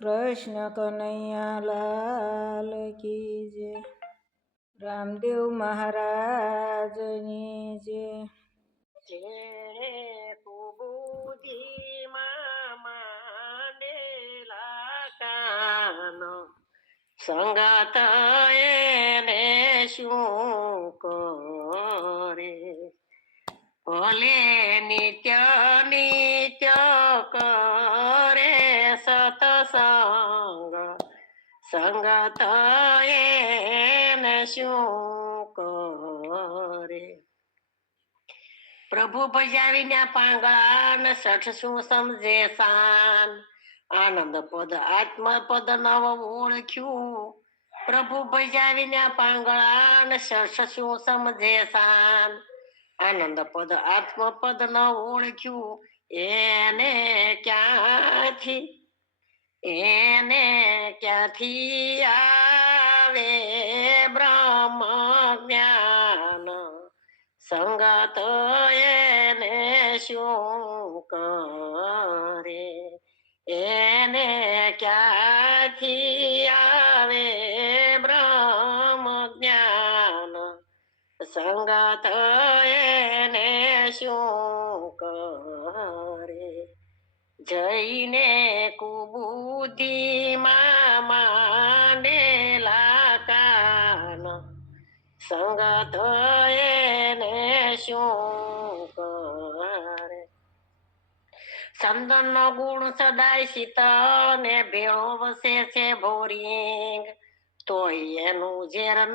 કૃષ્ણ કનૈયા લાલ કી જય. રામદેવ મહારાજની જય. જેણે કુબુદીમાં માંડેલા કાનો સંગત એને શું કરે, ભલે નિત્ય નિત્ય કરે સતસંગ, સંગત એને શું કરે. પ્રભુ ભજાવીને પાંગળા સઠ શું સમજે શાન, આનંદ પદ આત્મપદ નવ ઓળખ્યું. પ્રભુ ભજાવીને પાંગળા સઠ શું સમજે શાન, આનંદ પદ આત્મપદ ન ઓળખ્યું. એને ક્યાંથી આવે બ્રહ્મ જ્ઞાન, સંગત એને શું કરે. એને ક્યાંથી આવે બ્રહ્મ જ્ઞાન, સંગત એને શું કરે. જઈને કુબુદ્ધિમાં માંડેલા કાન, સંગત એને શું કરે. ચંદન નો ગુણ સદાય શીતળ ને ભેળો વસે છે ભોરિંગ, તોય એનું ઝેર ન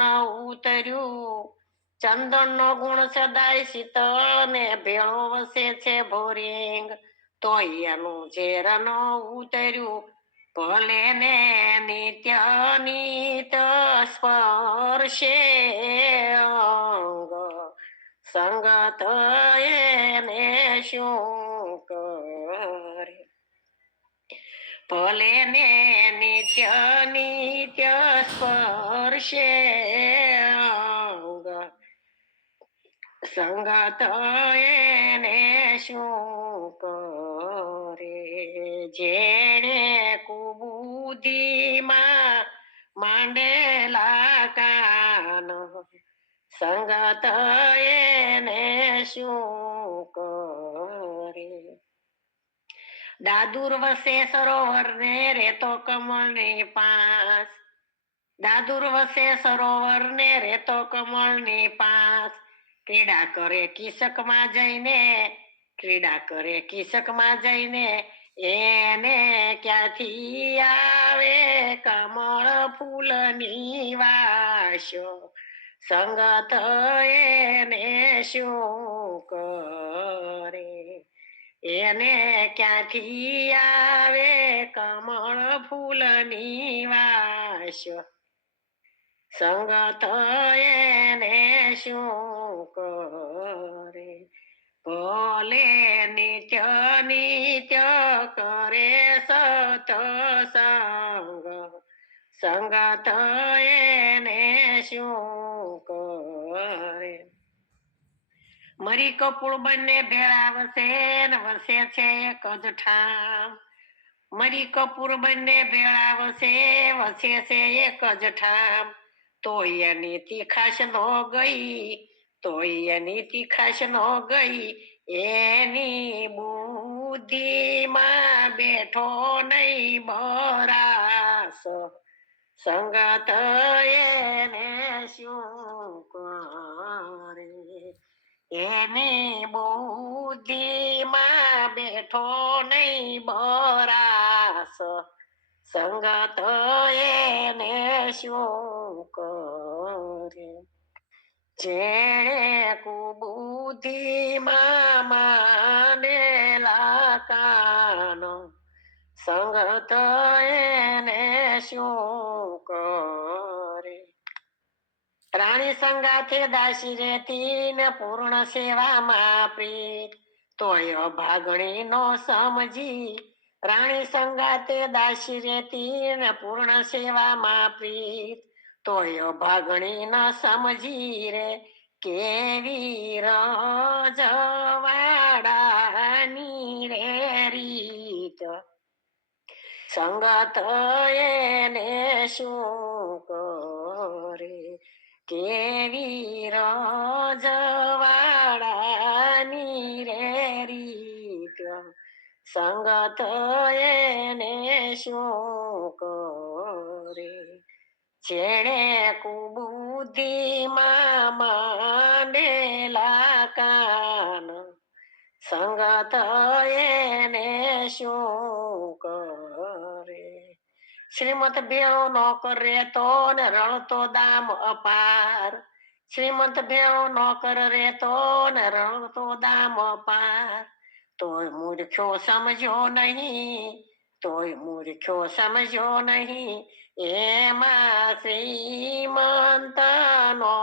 ઉતર્યું. ચંદન નો ગુણ સદાય શીતળ ને ભેળો વસે છે ભોરિંગ, તોય એનું ઝેર ન ઉતર્યું. ભલે ને નિત્ય નિત્ય સ્પર્શે અંગ, સંગત એને શું કરે. ભલે ને નિત્ય નિત્ય સ્પર્શે અંગ, સંગત એને શું કરે. જેણે કુબુદ્ધિમાં માંડેલા કાન, સંગત એને શું કરે. દાદુર વસે સરોવર ને રેતો કમળ ની પાસ, દાદુર વસે સરોવર ને રેતો કમળ ની પાસ. ક્રીડા કરે કિસકમાં જઈને, ક્રીડા કરે કિસકમાં જઈને. એને ક્યાંથી આવે કમળ ફૂલની વાસ, સંગત એને શું કરે. એને ક્યાંથી આવે કમળ ફૂલની વાસ, સંગત એને શું કરે. ભલે નિત્ય નિત્ય કરે સતસંગ, સંગત એને શું કરે. મરી કપૂળ બંને ભેળા વસે ને વસે છે એક જ ઠામ, મરી કપૂર બંને ભેળા વસે છે એક જ ઠામ. તોય એની તીખાશ નો ગઈ, તોય એની તીખાશ નો ગઈ. એની બુદ્ધિમાં બેઠો નહીં બરાસ, સંગત એને શું કરે. એની બુદ્ધિમાં બેઠો નહીં બરાસ, સંગત એને શું કરે. જેણે કુબુદ્ધિમાં માંડેલા કાન, સંગત એને શું કરે. રાણી સંગાથે દાસી રેતી ને પૂર્ણ સેવામાં પ્રીત, તોય અભાગણી નો સમજી. રાણી સંગાતે દાસી રેતી ને પૂર્ણ સેવામાં પ્રીત, તોય અભાગણી ન સમજી રે. કેવી રજવાડાની રે રીત, સંગત એને શું કરે, કેવી રજવાડાની રે રીત, સંગત એને શું કરે, જેણે કુબુદ્ધિમાં માંડેલા કાન, સંગત એને શું કરે. શ્રીમંત ભેળો નો કરે તો ને રણતો દામ અપાર, શ્રીમંત ભેળો નો કરે તો ને રણતો દામ અપાર, તોય મૂર્ખ્યો સમજો નહીં, તોય મૂર્ખ્યો સમજો નહીં, એમાં શ્રીમંત નો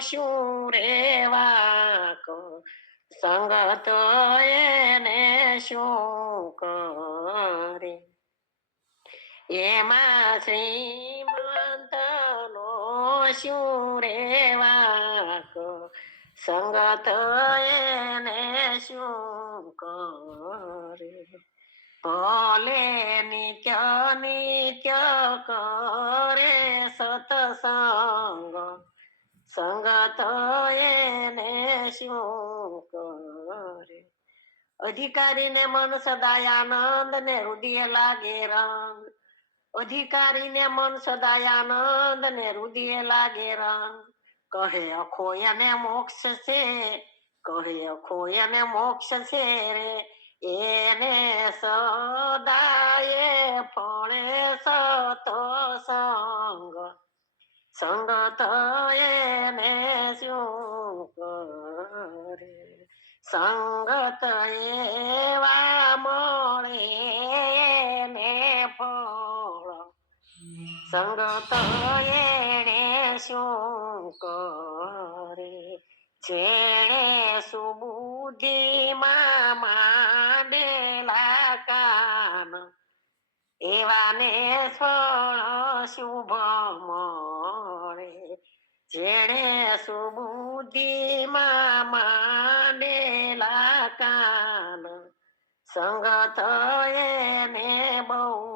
શું રેવાક, સંગત એને શું કરે. એમાં શ્રીમંત નો શું રેવાક, સંગત એને શું કરે. ભલે નિત્ય નિત્ય કરે સતસંગ, સંગત એને શું કરે. અધિકારીને મન સદાય આનંદ ને હૃદય લાગે રંગ, અધિકારીને મન સદાય આનંદ ને હૃદય લાગે રંગ, કહે અખોયને મોક્ષ છે, કહે અખોયને મોક્ષ છે રે, એને સદાય ફળે સતસંગ, સંગત એને શું કરે. સંગત એવા મળે ને ફળ, સંગત એને શું કરે. જેણે સુબુદ્ધિમાં માંડેલા કામ, એવાને ફળ શુભ મળે. જેણે સુબુદ્ધિમાં માંડેલા કાન, સંગત એને બહુ